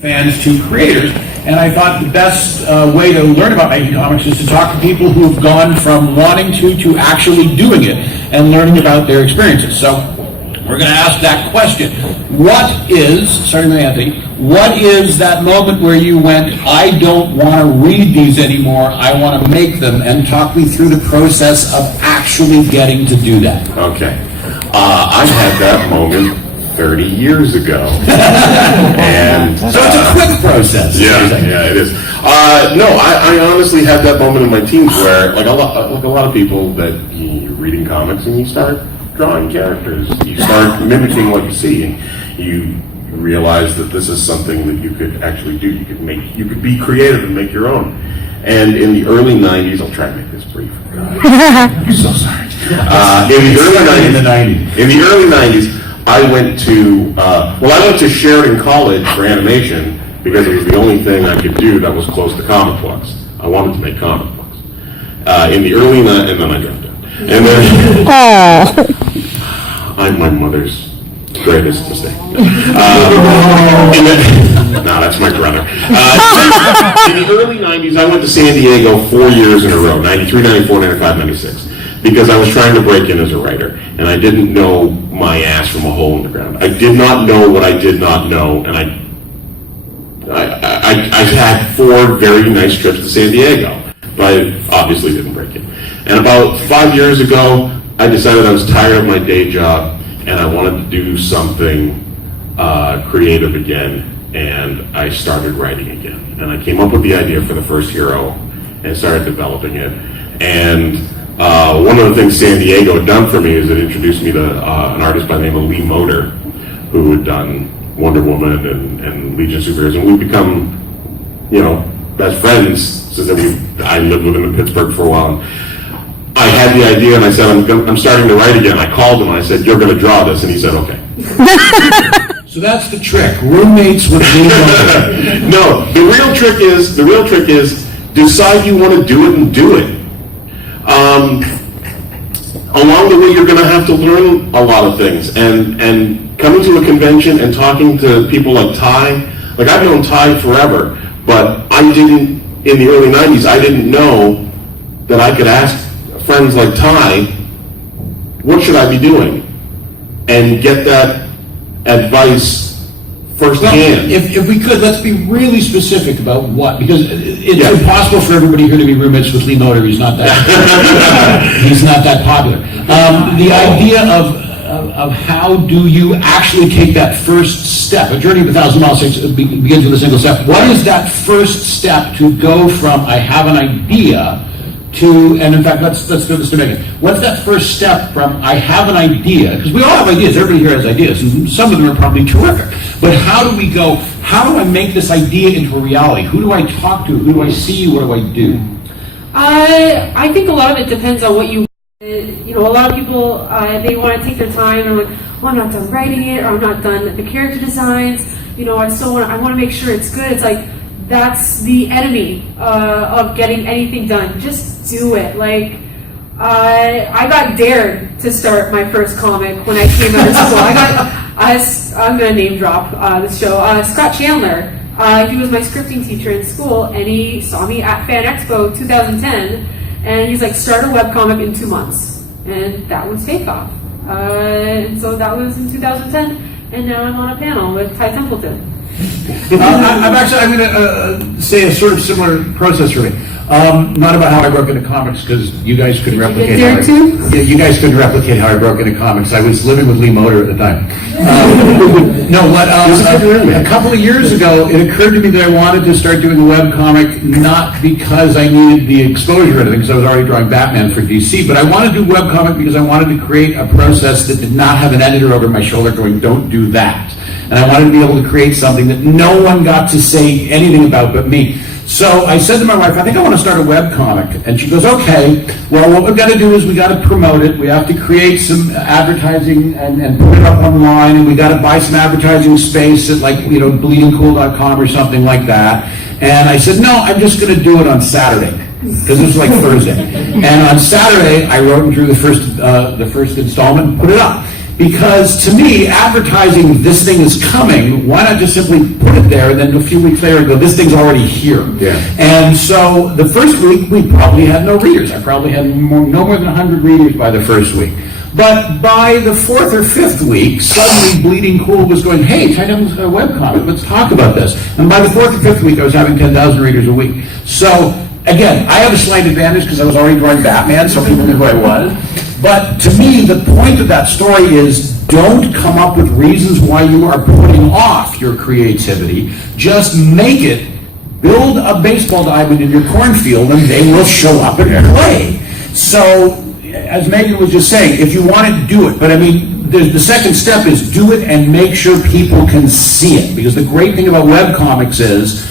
fans to creators, and I thought the best way to learn about making comics is to talk to people who have gone from wanting to actually doing it and learning about their experiences. So we're going to ask that question. What is, starting with Anthony, what is that moment where you went, I don't want to read these anymore, I want to make them, and talk me through the process of actually getting to do that? Okay. I had that moment 30 years ago. And so it's a quick process. Yeah, it is. No, I honestly had that moment in my teens where, like a lot of people, that you're reading comics and you start drawing characters. You start mimicking what you see, and you realize that this is something that you could actually do. You could be creative and make your own. And in the early 90s, I'll try to make this brief. I'm so sorry. In the early 90s, I went to Sheridan College for animation because it was the only thing I could do that was close to comic books. I wanted to make comic books. In the early 90s, and then I dropped out. And then I'm my mother's greatest mistake. That's my brother. In the early 90s, I went to San Diego 4 years in a row, 93, 94, 95, 96. Because I was trying to break in as a writer, and I didn't know my ass from a hole in the ground. I did not know what I did not know, and I had 4 very nice trips to San Diego, but I obviously didn't break in. And about 5 years ago, I decided I was tired of my day job, and I wanted to do something creative again, and I started writing again. And I came up with the idea for the first hero, and started developing it. And one of the things San Diego had done for me is it introduced me to an artist by the name of Lee Moder, who had done Wonder Woman and Legion of Superheroes, and we've become, best friends since I lived with him in Pittsburgh for a while. I had the idea, and I said, I'm starting to write again. I called him, and I said, you're going to draw this, and he said, okay. So that's the trick. Roommates with Lee Moder. No, the real trick is decide you want to do it and do it. Along the way, you're going to have to learn a lot of things, and coming to a convention and talking to people like Ty. Like, I've known Ty forever, but I didn't, in the early 90s, I didn't know that I could ask friends like Ty, what should I be doing? And get that advice firsthand. Well, if we could, let's be really specific about what, because it's impossible for everybody here to be roommates with Lee Moder. He's not that he's not that popular. The idea of how do you actually take that first step? A journey of 1,000 miles begins with a single step. What is that first step to go from I have an idea to, and in fact, let's do this to Megan. What's that first step from I have an idea? Because we all have ideas. Everybody here has ideas, and some of them are probably terrific. But how do we go? How do I make this idea into a reality? Who do I talk to? Who do I see? What do I do? I think a lot of it depends on what you. A lot of people they want to take their time and like, oh, I'm not done writing it, or I'm not done the character designs. I want to make sure it's good. It's like, that's the enemy of getting anything done. Just do it. Like, I got dared to start my first comic when I came out of school. I'm going to name drop this show. Scott Chandler, he was my scripting teacher in school, and he saw me at Fan Expo 2010, and he's like, start a webcomic in 2 months. And that was Fake Off. And so that was in 2010, and now I'm on a panel with Ty Templeton. I'm going to say a sort of similar process for me. Not about how I broke into comics, because you guys couldn't replicate. You guys couldn't replicate how I broke into comics. I was living with Lee Moder at the time. A couple of years ago, it occurred to me that I wanted to start doing a webcomic, not because I needed the exposure or anything, because I was already drawing Batman for DC, but I wanted to do webcomic because I wanted to create a process that did not have an editor over my shoulder going, don't do that. And I wanted to be able to create something that no one got to say anything about but me. So I said to my wife, I think I want to start a webcomic. And she goes, okay, well, what we've got to do is we got to promote it. We have to create some advertising and put it up online, and we got to buy some advertising space at bleedingcool.com or something like that. And I said, no, I'm just going to do it on Saturday, because it was like Thursday. And on Saturday, I wrote and drew the first installment and put it up. Because to me, advertising this thing is coming, why not just simply put it there and then a few weeks later go, this thing's already here. Yeah. And so the first week, we probably had no readers. I probably had no more than 100 readers by the first week. But by the fourth or fifth week, suddenly Bleeding Cool was going, hey, Ty Devlin's got a webcomic, let's talk about this. And by the fourth or fifth week, I was having 10,000 readers a week. So, again, I have a slight advantage because I was already drawing Batman, so people knew who I was. But to me, the point of that story is don't come up with reasons why you are putting off your creativity. Just make it, build a baseball diamond in your cornfield, and they will show up and play. So, as Megan was just saying, if you want it, do it. But I mean, the second step is do it and make sure people can see it. Because the great thing about webcomics is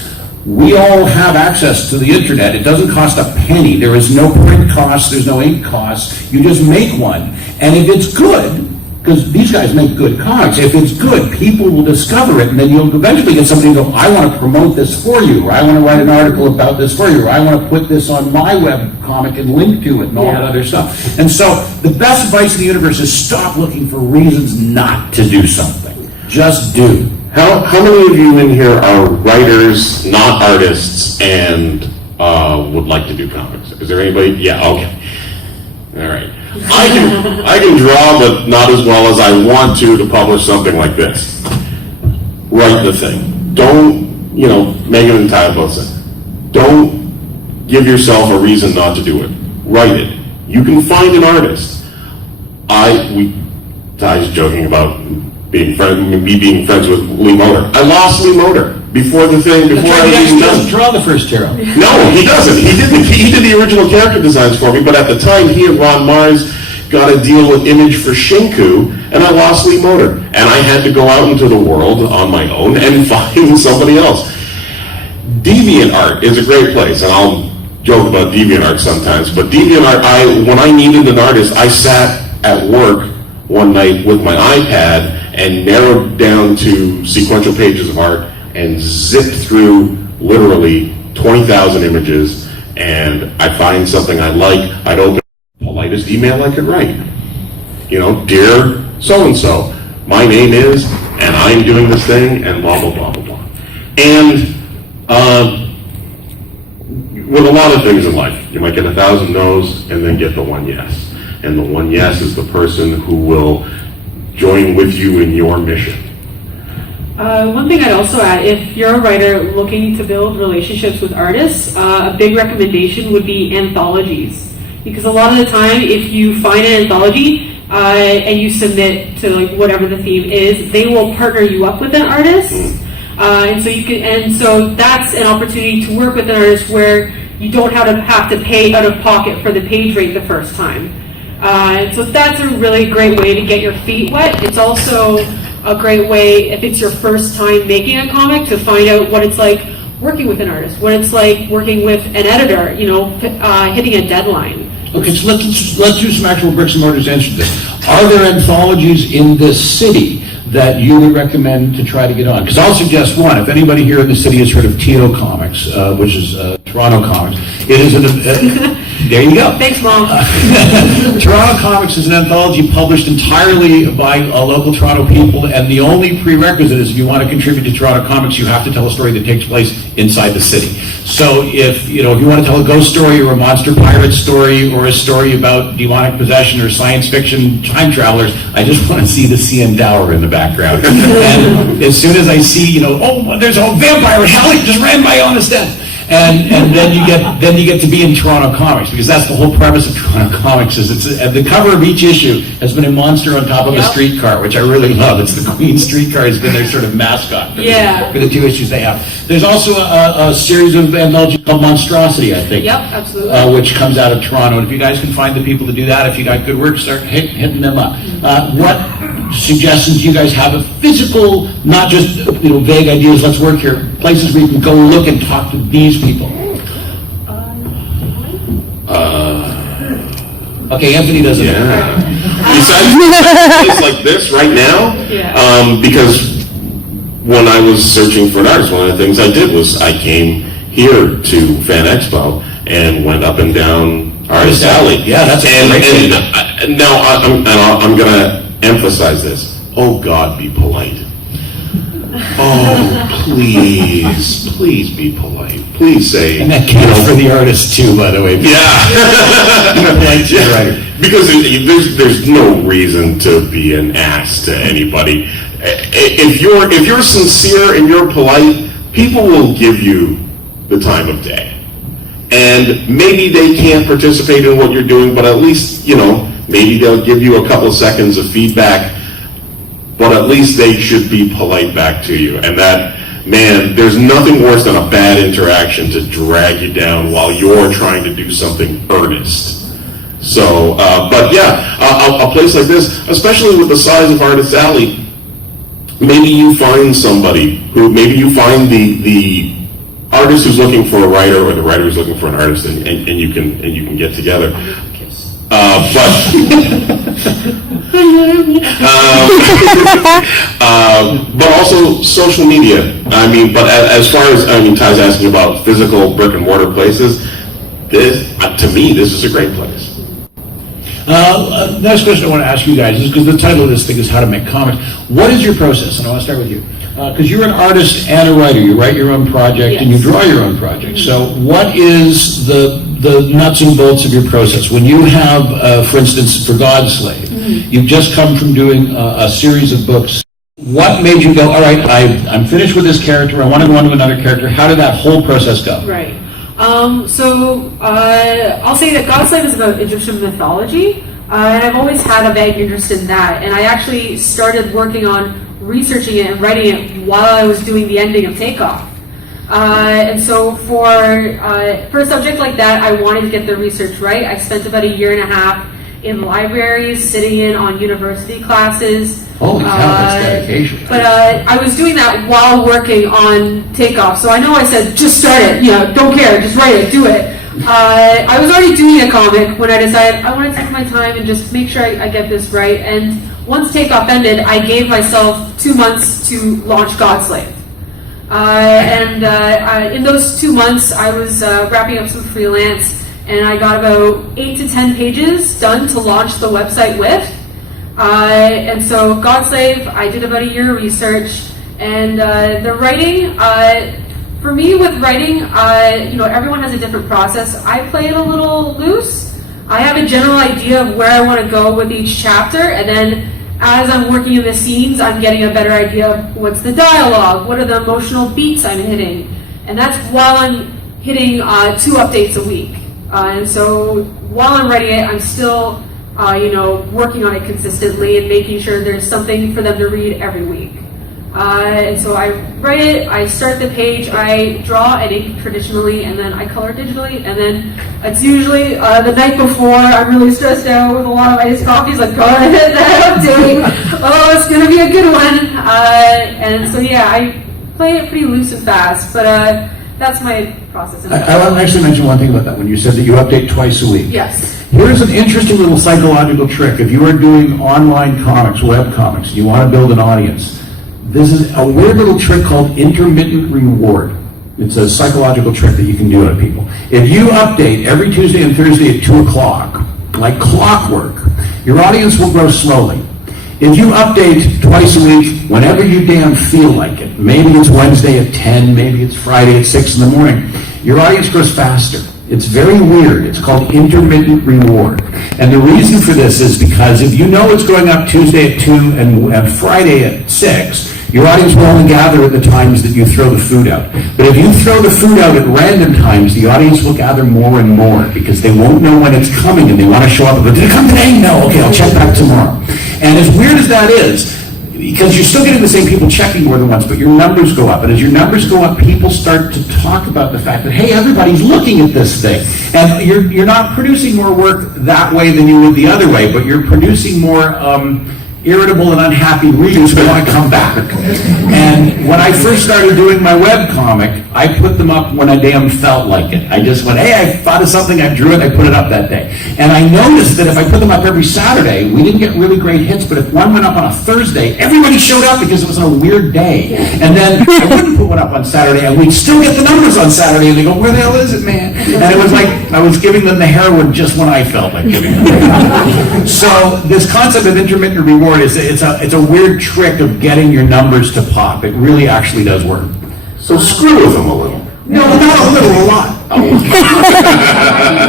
we all have access to the internet. It doesn't cost a penny. There is no print cost. There's no ink cost. You just make one. And if it's good, because these guys make good comics, if it's good, people will discover it, and then you'll eventually get somebody to go, I want to promote this for you, or I want to write an article about this for you, or I want to put this on my web comic and link to it and all that other stuff. And so the best advice in the universe is stop looking for reasons not to do something. Just do. How many of you in here are writers, not artists, and would like to do comics? Is there anybody? Yeah, okay. All right. I can draw, but not as well as I want to publish something like this. Write the thing. Don't, Megan and Ty both said, don't give yourself a reason not to do it. Write it. You can find an artist. Ty's joking about me being friends with Lee Moder. I lost Lee Moder before the thing. He actually doesn't draw the first hero. No, he doesn't. He did the original character designs for me, but at the time he and Ron Mars got a deal with Image for Shinku, and I lost Lee Moder. And I had to go out into the world on my own and find somebody else. DeviantArt is a great place, and I'll joke about DeviantArt sometimes, but DeviantArt, when I needed an artist, I sat at work one night with my iPad and narrowed down to sequential pages of art and zipped through literally 20,000 images, and I'd find something I like, I'd open the politest email I could write. Dear so-and-so, my name is, and I'm doing this thing, and blah, blah, blah, blah, blah. And with a lot of things in life, you might get 1,000 no's and then get the one yes. And the one yes is the person who will join with you in your mission. One thing I'd also add, if you're a writer looking to build relationships with artists, a big recommendation would be anthologies. Because a lot of the time, if you find an anthology and you submit to whatever the theme is, they will partner you up with an artist. And so that's an opportunity to work with an artist where you don't have to pay out of pocket for the page rate the first time. And so that's a really great way to get your feet wet. It's also a great way, if it's your first time making a comic, to find out what it's like working with an artist, what it's like working with an editor, hitting a deadline. Okay, so let's do some actual bricks and mortars to answer this. Are there anthologies in this city that you would recommend to try to get on? Because I'll suggest one. If anybody here in the city has heard of Tito Comics, which is Toronto Comics, it is there you go. Thanks, Mom. Toronto Comics is an anthology published entirely by local Toronto people, and the only prerequisite is if you want to contribute to Toronto Comics, you have to tell a story that takes place inside the city. So if you want to tell a ghost story or a monster pirate story or a story about demonic possession or science fiction time travelers, I just want to see the CN Tower in the background. And as soon as I see, there's a vampire hell, just ran by on the steps. And then you get to be in Toronto Comics, because that's the whole premise of Toronto Comics. Is the cover of each issue has been a monster on top of a streetcar, which I really love. It's the Queen streetcar has been their sort of mascot for the two issues they have. There's also a series of anthologies called Monstrosity, I think. Yep, absolutely. Which comes out of Toronto. And if you guys can find the people to do that, if you got good work, start hitting them up. What suggestions do you guys have of physical, not just vague ideas? Let's work here. Places where you can go look and talk to these people. Okay, Anthony doesn't. Yeah. Besides place like this right now, because when I was searching for an artist, one of the things I did was I came here to Fan Expo and went up and down Artist Alley. Yeah, that's a great and now I'm gonna emphasize this. Oh God, be polite. Oh, please be polite. Please say. And that counts for the artist too, by the way. Yeah. Because there's no reason to be an ass to anybody. If you're sincere and you're polite, people will give you the time of day. And maybe they can't participate in what you're doing, but at least, maybe they'll give you a couple of seconds of feedback, but at least they should be polite back to you. And that, man, there's nothing worse than a bad interaction to drag you down while you're trying to do something earnest. So, but yeah, a place like this, especially with the size of Artist Alley, maybe you find somebody maybe you find the artist who's looking for a writer or the writer who's looking for an artist, and you can get together. But also social media. But as far as Ty's asking about physical brick and mortar places, to me, this is a great place. Next question I want to ask you guys is, because the title of this thing is How to Make Comics. What is your process? And I want to start with you. Because you're an artist and a writer. You write your own project and you draw your own project. So what is the nuts and bolts of your process? When you have, for instance, for Godslave, you've just come from doing a series of books. What made you go, all right, I'm finished with this character, I want to go on to another character. How did that whole process go? Right. I'll say that Godslave is about Egyptian mythology, and I've always had a vague interest in that. And I actually started working on researching it and writing it while I was doing the ending of Takeoff. And so for a subject like that, I wanted to get the research right. I spent about 1.5 years in libraries, sitting in on university classes. Holy cow, that's dedication. But I was doing that while working on Takeoff. So I know I said, just start it, don't care, just write it, do it. I was already doing a comic when I decided I want to take my time and just make sure I get this right. And once Takeoff ended, I gave myself 2 months to launch Godslave. In those 2 months, I was wrapping up some freelance, and I got about 8 to 10 pages done to launch the website with. And so Godslave, I did about 1 year of research, and the writing, for me with writing, everyone has a different process. I play it a little loose. I have a general idea of where I want to go with each chapter, and then as I'm working in the scenes, I'm getting a better idea of what's the dialogue, what are the emotional beats I'm hitting, and that's while I'm hitting 2 updates a week. And so while I'm writing it, I'm still working on it consistently and making sure there's something for them to read every week. And so I write it, I start the page, I draw and ink traditionally, and then I color digitally, and then it's usually the night before I'm really stressed out with a lot of iced coffees, like, go ahead, that I'm doing. Oh, it's going to be a good one. And so, yeah, I play it pretty loose and fast, but that's my process. I want to actually mention one thing about that when you said that you update twice a week. Yes. Here's an interesting little psychological trick. If you are doing online comics, web comics, and you want to build an audience, this is a weird little trick called intermittent reward. It's a psychological trick that you can do on people. If you update every Tuesday and Thursday at 2 o'clock, like clockwork, your audience will grow slowly. If you update twice a week, whenever you damn feel like it, maybe it's Wednesday at 10, maybe it's Friday at 6 in the morning, your audience grows faster. It's very weird. It's called intermittent reward. And the reason for this is because if you know it's going up Tuesday at 2 and Friday at 6, your audience will only gather at the times that you throw the food out. But if you throw the food out at random times, the audience will gather more and more because they won't know when it's coming and they want to show up. But did it come today? No. Okay, I'll check back tomorrow. And as weird as that is, because you're still getting the same people checking more than once, but your numbers go up. And as your numbers go up, people start to talk about the fact that, hey, everybody's looking at this thing. And you're not producing more work that way than you would the other way, but you're producing more irritable and unhappy readers who want to come back. And when I first started doing my webcomic, I put them up when I damn felt like it. I just went, hey, I thought of something, I drew it, I put it up that day. And I noticed that if I put them up every Saturday, we didn't get really great hits, but if one went up on a Thursday, everybody showed up because it was on a weird day. And then I wouldn't put one up on Saturday, and we'd still get the numbers on Saturday, and they go, where the hell is it, man? And it was like I was giving them the heroin just when I felt like giving them the heroin. So this concept of intermittent reward board is, it's a weird trick of getting your numbers to pop. It really actually does work. So screw with them a little. No, not a little, a lot.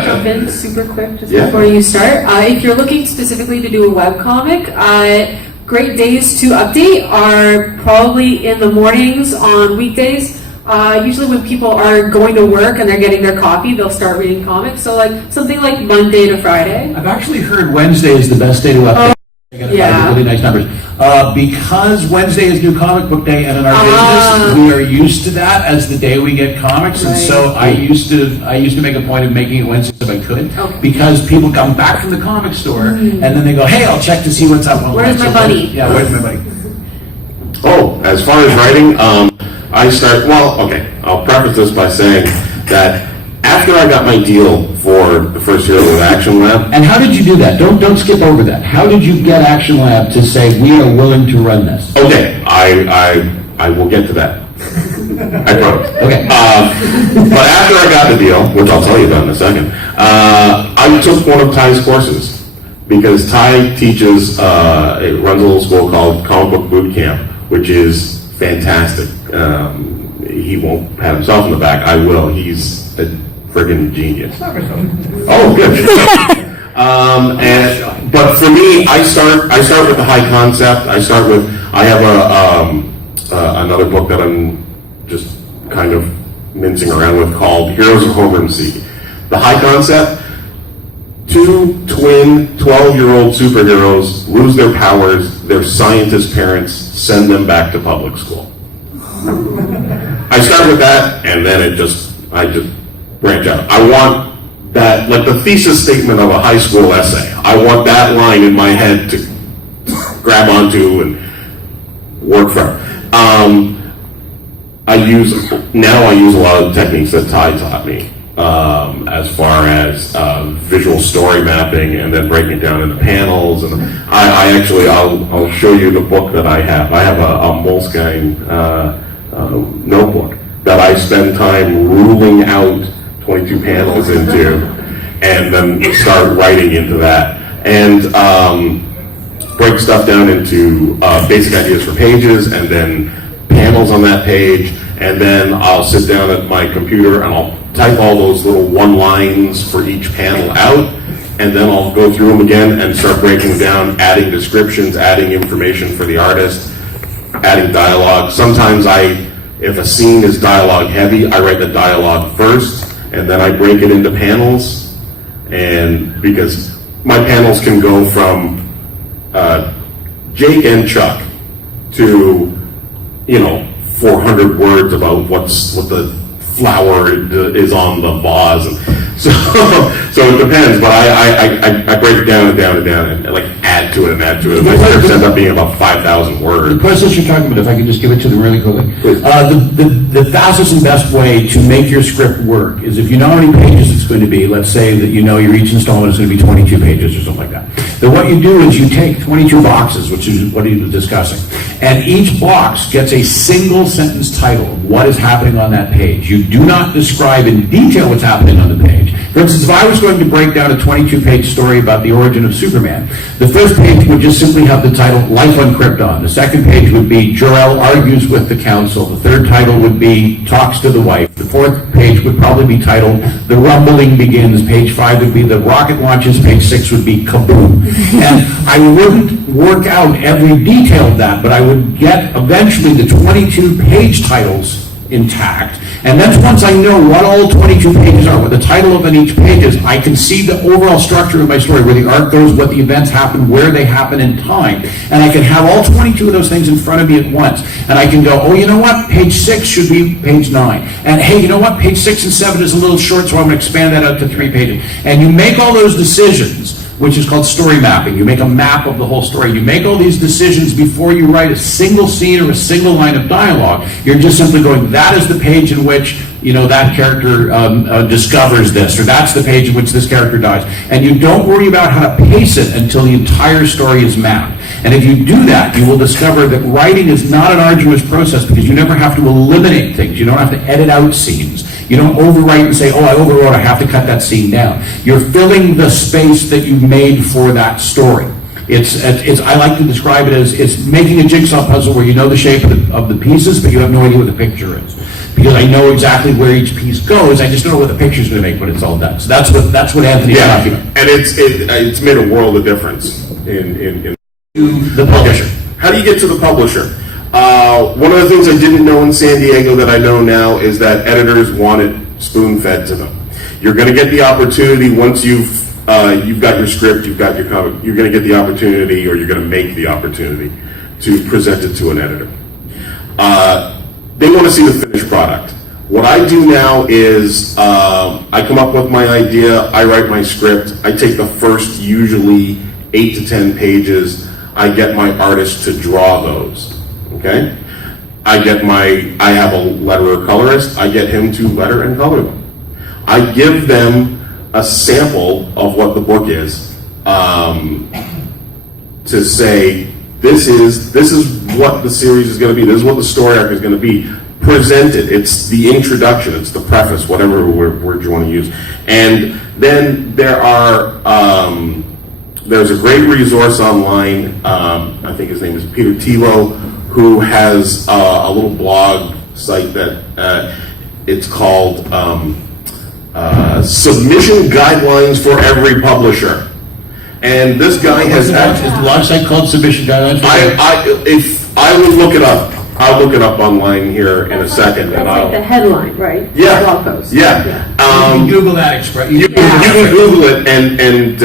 Jump in super quick just Yeah. before you start. If you're looking specifically to do a webcomic, great days to update are probably in the mornings on weekdays. Usually when people are going to work and they're getting their coffee, they'll start reading comics. So like something like Monday to Friday. I've actually heard Wednesday is the best day to update. Yeah. Really nice numbers. Because Wednesday is New Comic Book Day, and in our business, we are used to that as the day we get comics, and so I used to make a point of making it Wednesdays if I could, because people come back from the comic store, and then they go, hey, I'll check to see what's up. Where's my buddy? Yeah, where's my buddy? Oh, as far as writing, I'll preface this by saying that after I got my deal for the first year with Action Lab. And how did you do that? Don't skip over that. How did you get Action Lab to say, we are willing to run this? Okay, I will get to that. I promise. Okay. But after I got the deal, which I'll tell you about in a second, I took one of Ty's courses, because Ty teaches, it runs a little school called Comic Book Boot Camp, which is fantastic. He won't pat himself in the back. I will. He's a friggin' genius. Oh, good. But for me, I start with the high concept. I have another book that I'm just kind of mincing around with called Heroes of Homer and Sea. The high concept: 2 twin 12-year-old superheroes lose their powers. Their scientist parents send them back to public school. I start with that, and then I just branch out. I want that, like the thesis statement of a high school essay. I want that line in my head to grab onto and work from. I use a lot of the techniques that Ty taught me, as far as visual story mapping and then breaking it down into panels. And I'll show you the book that I have. I have a Moleskine notebook that I spend time ruling out 22 panels into, and then start writing into that, and break stuff down into basic ideas for pages, and then panels on that page, and then I'll sit down at my computer and I'll type all those little one lines for each panel out, and then I'll go through them again and start breaking them down, adding descriptions, adding information for the artist, adding dialogue. Sometimes if a scene is dialogue heavy, I write the dialogue first, and then I break it into panels, and because my panels can go from Jake and Chuck to 400 words about what the flower is on the vase, and so it depends. But I break it down and down and down, and like add to it and add to it. My scripts end up being about 5,000 words. The process you're talking about, if I can just give it to them really quickly. The fastest and best way to make your script work is if you know how many pages it's going to be. Let's say that you know your each installment is going to be 22 pages or something like that. Then what you do is you take 22 boxes, which is what he was discussing, and each box gets a single sentence title of what is happening on that page. You do not describe in detail what's happening on the page. For instance, if I was going to break down a 22-page story about the origin of Superman, the first page would just simply have the title Life on Krypton. The second page would be Jor-El argues with the council. The third title would be Talks to the wife. The fourth page would probably be titled The Rumbling Begins. Page 5 would be The Rocket Launches. Page 6 would be Kaboom. And I wouldn't work out every detail of that, but I would get eventually the 22-page titles intact. And that's once I know what all 22 pages are, what the title of each page is, I can see the overall structure of my story, where the arc goes, what the events happen, where they happen in time. And I can have all 22 of those things in front of me at once. And I can go, oh, you know what? Page 6 should be page 9. And hey, you know what? Page 6 and 7 is a little short, so I'm going to expand that out to 3 pages. And you make all those decisions, which is called story mapping. You make a map of the whole story. You make all these decisions before you write a single scene or a single line of dialogue. You're just simply going, that is the page in which that character discovers this, or that's the page in which this character dies. And you don't worry about how to pace it until the entire story is mapped. And if you do that, you will discover that writing is not an arduous process, because you never have to eliminate things. You don't have to edit out scenes. You don't overwrite and say, oh, I overwrote, I have to cut that scene down. You're filling the space that you made for that story. I like to describe it as, it's making a jigsaw puzzle where you know the shape of the pieces, but you have no idea what the picture is. Because I know exactly where each piece goes, I just don't know what the picture's gonna make when it's all done. So that's what Anthony's Yeah, talking about. and it's made a world of difference in The publisher. How do you get to the publisher? One of the things I didn't know in San Diego that I know now is that editors want it spoon-fed to them. You're going to get the opportunity once you've got your script, you've got your comic, you're going to get the opportunity, or you're going to make the opportunity to present it to an editor. They want to see the finished product. What I do now is I come up with my idea, I write my script, I take the first usually 8 to 10 pages, I get my artist to draw those, okay? I have a letterer colorist, I get him to letter and color them. I give them a sample of what the book is to say, this is what the series is going to be, this is what the story arc is going to be. Present it. It's the introduction, it's the preface, whatever word you want to use. And then there's a great resource online, I think his name is Peter Tilo, who has a little blog site that it's called Submission Guidelines for Every Publisher. And this guy has Is the launch site called Submission Guidelines? if I will look it up. I'll look it up online here in a second. That's And like the headline, right? Yeah. The blog post. Yeah. You can Google that expression. You can Google it, and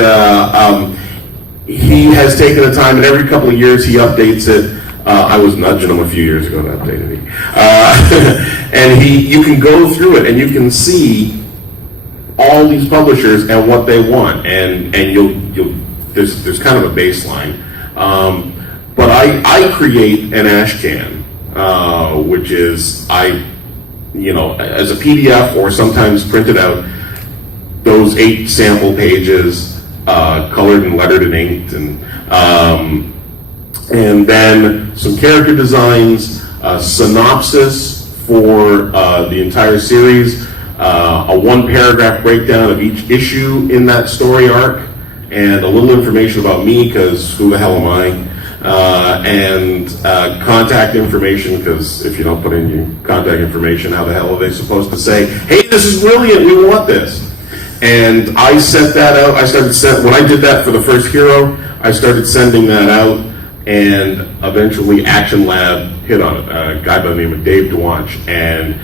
he has taken the time, and every couple of years he updates it. I was nudging him a few years ago to update it. And you can go through it, and you can see all these publishers and what they want, and there's kind of a baseline. But I create an ash can, which is as a PDF or sometimes printed out, those 8 sample pages, colored and lettered and inked, and then some character designs, a synopsis for the entire series, a 1-paragraph breakdown of each issue in that story arc, and a little information about me, because who the hell am I? And contact information, because if you don't put in your contact information, how the hell are they supposed to say, hey, this is brilliant, we want this? And I sent that out. When I did that for the first hero, I started sending that out, and eventually Action Lab hit on it. A guy by the name of Dave DeWanch, and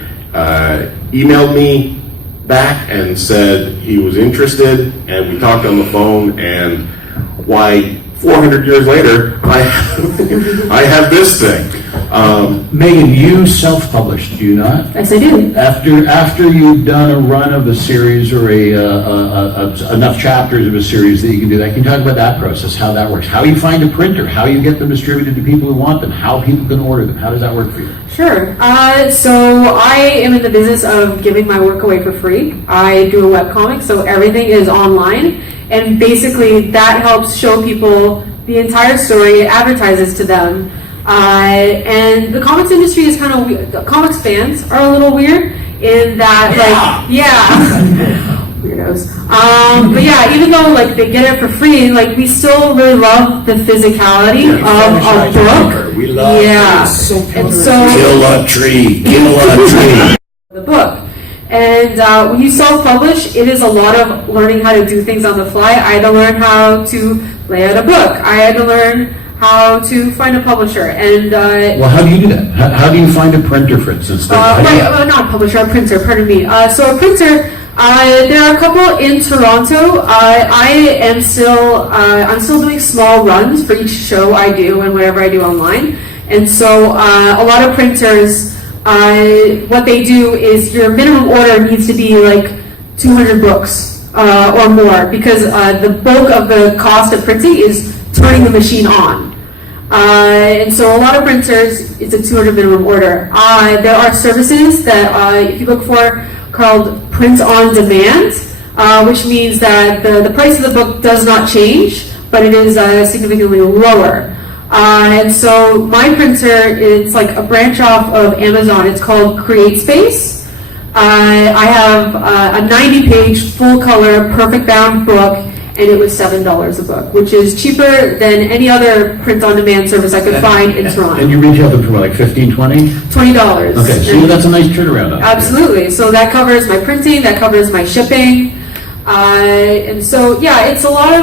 emailed me back and said he was interested, and we talked on the phone, and why 400 years later, I have this thing. Megan, you self-published, do you not? Yes, I do. After you've done a run of a series or enough chapters of a series that you can do that, can you talk about that process, how that works? How you find a printer, how you get them distributed to people who want them, how people can order them, how does that work for you? Sure. So I am in the business of giving my work away for free. I do a webcomic, so everything is online. And basically that helps show people the entire story, it advertises to them. And the comics industry is kind of weird. The comics fans are a little weird in that, weirdos. But yeah, even though they get it for free, we still really love the physicality of a book. We love and so kill a tree. The book. And when you self-publish, it is a lot of learning how to do things on the fly. I had to learn how to lay out a book. I had to learn how to find a publisher. And well, how do you do that? How do you find a printer, for instance? not a publisher, a printer. Pardon me. So a printer. There are a couple in Toronto. I'm still doing small runs for each show I do and whatever I do online. And so a lot of printers. What they do is your minimum order needs to be 200 books or more, because the bulk of the cost of printing is turning the machine on. And so a lot of printers, it's a 200 minimum order. There are services that if you look for called print on demand, which means that the price of the book does not change, but it is significantly lower. And so my printer, it's like a branch off of Amazon. It's called CreateSpace. I have a 90-page full-color, perfect bound book, and it was $7 a book, which is cheaper than any other print-on-demand service I could find in And Toronto. you retail them for what, like 15, 20? $20. Okay, so And- that's a nice turnaround. on it. Absolutely. So that covers my printing, that covers my shipping, and so yeah, it's a lot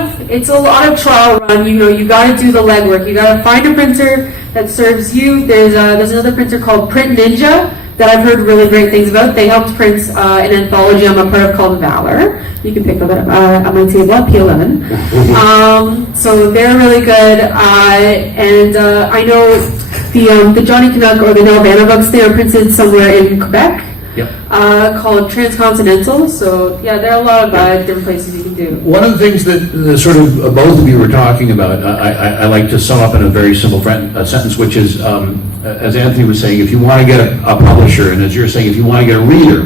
of trial run. You know, you got to do the legwork. You got to find a printer that serves you. There's another printer called Print Ninja that I've heard really great things about. They helped print an anthology I'm a part of called Valor. You can pick up at my table at P11. So they're really good, and I know the Johnny Canuck or the Nelvana books. They are printed somewhere in Quebec. Yep. Called Transcontinental. So yeah, there are a lot of different places you can do. One of the things that sort of both of you were talking about, I like to sum up in a very simple sentence, which is, as Anthony was saying, if you want to get a publisher, and as you're saying, if you want to get a reader,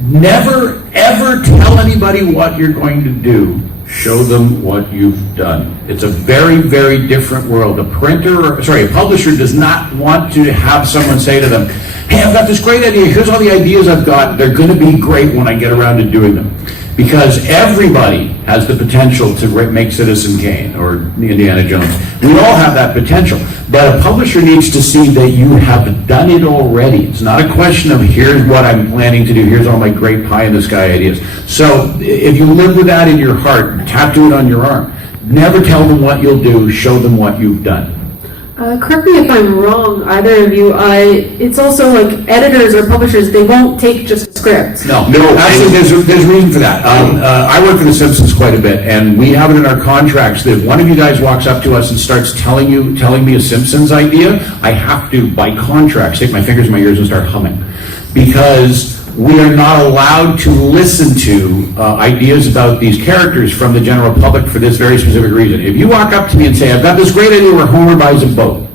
never ever tell anybody what you're going to do. Show them what you've done. It's a very, very different world. A publisher does not want to have someone say to them, hey, I've got this great idea. Here's all the ideas I've got. They're going to be great when I get around to doing them. Because everybody has the potential to make Citizen Kane or Indiana Jones. We all have that potential. But a publisher needs to see that you have done it already. It's not a question of here's what I'm planning to do. Here's all my great pie-in-the-sky ideas. So if you live with that in your heart, tattoo it on your arm. Never tell them what you'll do. Show them what you've done. Correct me if I'm wrong, either of you. It's also like editors or publishers, they won't take just scripts. No, actually, there's reason for that. I work for The Simpsons quite a bit, and we have it in our contracts that if one of you guys walks up to us and starts telling me a Simpsons idea, I have to, by contract, stick my fingers in my ears and start humming. Because we are not allowed to listen to ideas about these characters from the general public for this very specific reason. If you walk up to me and say, I've got this great idea where Homer buys a boat,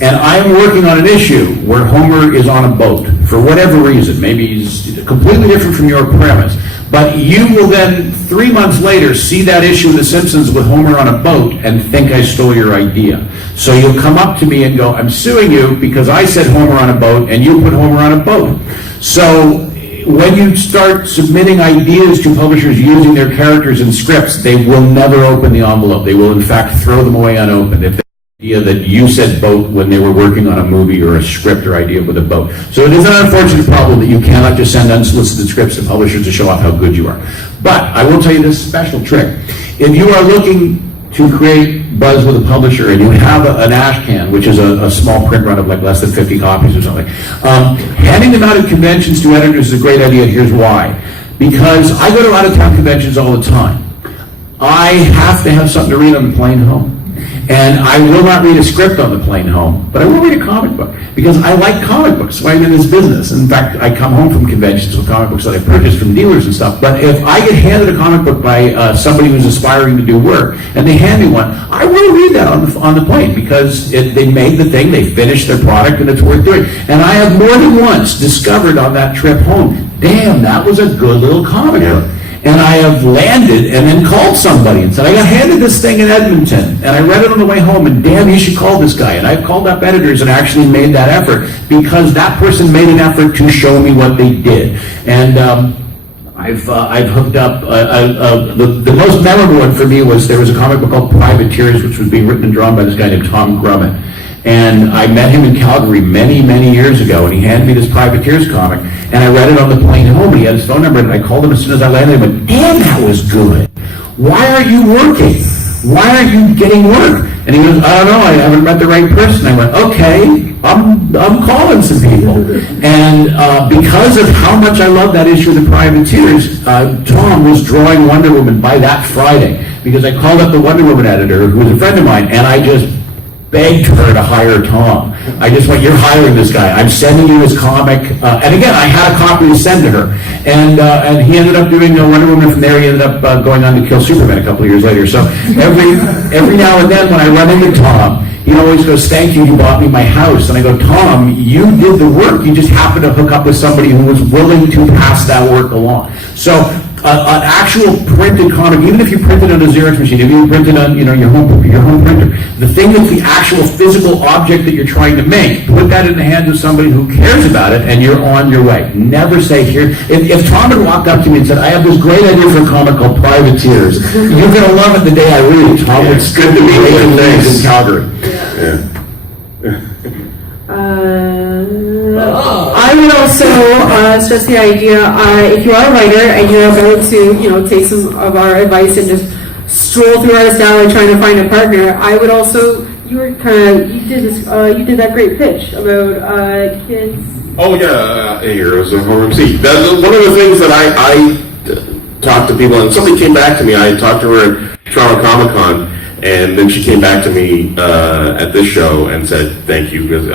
and I am working on an issue where Homer is on a boat, for whatever reason, maybe he's completely different from your premise, but you will then, 3 months later, see that issue of The Simpsons with Homer on a boat and think I stole your idea. So you'll come up to me and go, I'm suing you because I said Homer on a boat and you put Homer on a boat. So when you start submitting ideas to publishers using their characters in scripts, they will never open the envelope. They will, in fact, throw them away unopened if they idea that you said boat when they were working on a movie or a script or idea with a boat. So it is an unfortunate problem that you cannot just send unsolicited scripts to publishers to show off how good you are. But I will tell you this special trick. If you are looking to create buzz with a publisher and you have an ash can, which is a small print run of like less than 50 copies or something, handing them out at conventions to editors is a great idea. Here's why. Because I go to out-of-town conventions all the time. I have to have something to read on the plane home. And I will not read a script on the plane home, but I will read a comic book because I like comic books. So I'm in this business. In fact, I come home from conventions with comic books that I purchased from dealers and stuff. But if I get handed a comic book by somebody who's aspiring to do work, and they hand me one, I will read that on the plane because they made the thing, they finished their product, and it's worth doing. And I have more than once discovered on that trip home, damn, that was a good little comic book. And I have landed and then called somebody and said, I got handed this thing in Edmonton, and I read it on the way home, and damn, you should call this guy. And I've called up editors and actually made that effort because that person made an effort to show me what they did. And I've hooked up, the most memorable one for me was there was a comic book called Privateers, which was being written and drawn by this guy named Tom Grummett. And I met him in Calgary many, many years ago, and he handed me this Privateers comic, and I read it on the plane home, and he had his phone number, and I called him as soon as I landed, and I went, damn, that was good. Why are you working? Why are you getting work? And he goes, I don't know, I haven't met the right person. I went, okay, I'm calling some people. And because of how much I love that issue of the Privateers, Tom was drawing Wonder Woman by that Friday, because I called up the Wonder Woman editor, who was a friend of mine, and I just begged her to hire Tom. I just went, you're hiring this guy. I'm sending you his comic. And again, I had a copy to send to her. And he ended up doing Wonder Woman. From there, he ended up going on to kill Superman a couple of years later. So every now and then when I run into Tom, he always goes, thank you, you bought me my house. And I go, Tom, you did the work. You just happened to hook up with somebody who was willing to pass that work along. So an actual printed comic, even if you print it on a Xerox machine, if you print it on, your home printer, the thing that's the actual physical object that you're trying to make, put that in the hands of somebody who cares about it, and you're on your way. Never say here. If Tom had walked up to me and said, "I have this great idea for a comic called Privateers," you're going to love it the day I read it. Tom, Yeah, it's good to meet you. in Thanks. Calgary. Yeah. I would also stress the idea, if you are a writer and you're about to, take some of our advice and just stroll through Artist Alley trying to find a partner, I would also, you did that great pitch about kids. Oh yeah, Heroes of Home MC. That's one of the things that I talked to people, and somebody came back to me. I talked to her at Toronto Comic Con, and then she came back to me at this show and said thank you, because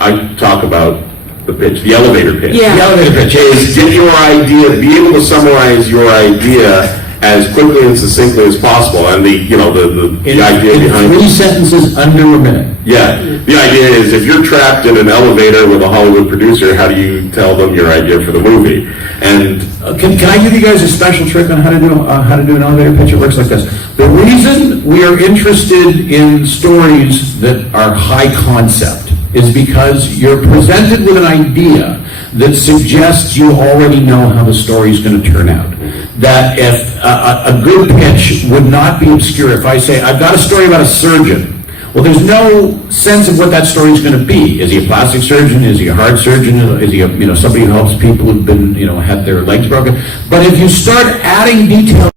I talk about the pitch, the elevator pitch. Yeah. The elevator pitch Is get your idea, be able to summarize your idea as quickly and succinctly as possible, and the idea in behind 3 sentences under a minute. Yeah, the idea is if you're trapped in an elevator with a Hollywood producer, how do you tell them your idea for the movie? And Can I give you guys a special trick on how to do an elevator pitch? It works like this. The reason we are interested in stories that are high concept is because you're presented with an idea that suggests you already know how the story is going to turn out. That if a good pitch would not be obscure. If I say, I've got a story about a surgeon, well, there's no sense of what that story is going to be. Is he a plastic surgeon? Is he a heart surgeon? Is he somebody who helps people who've been, had their legs broken? But if you start adding details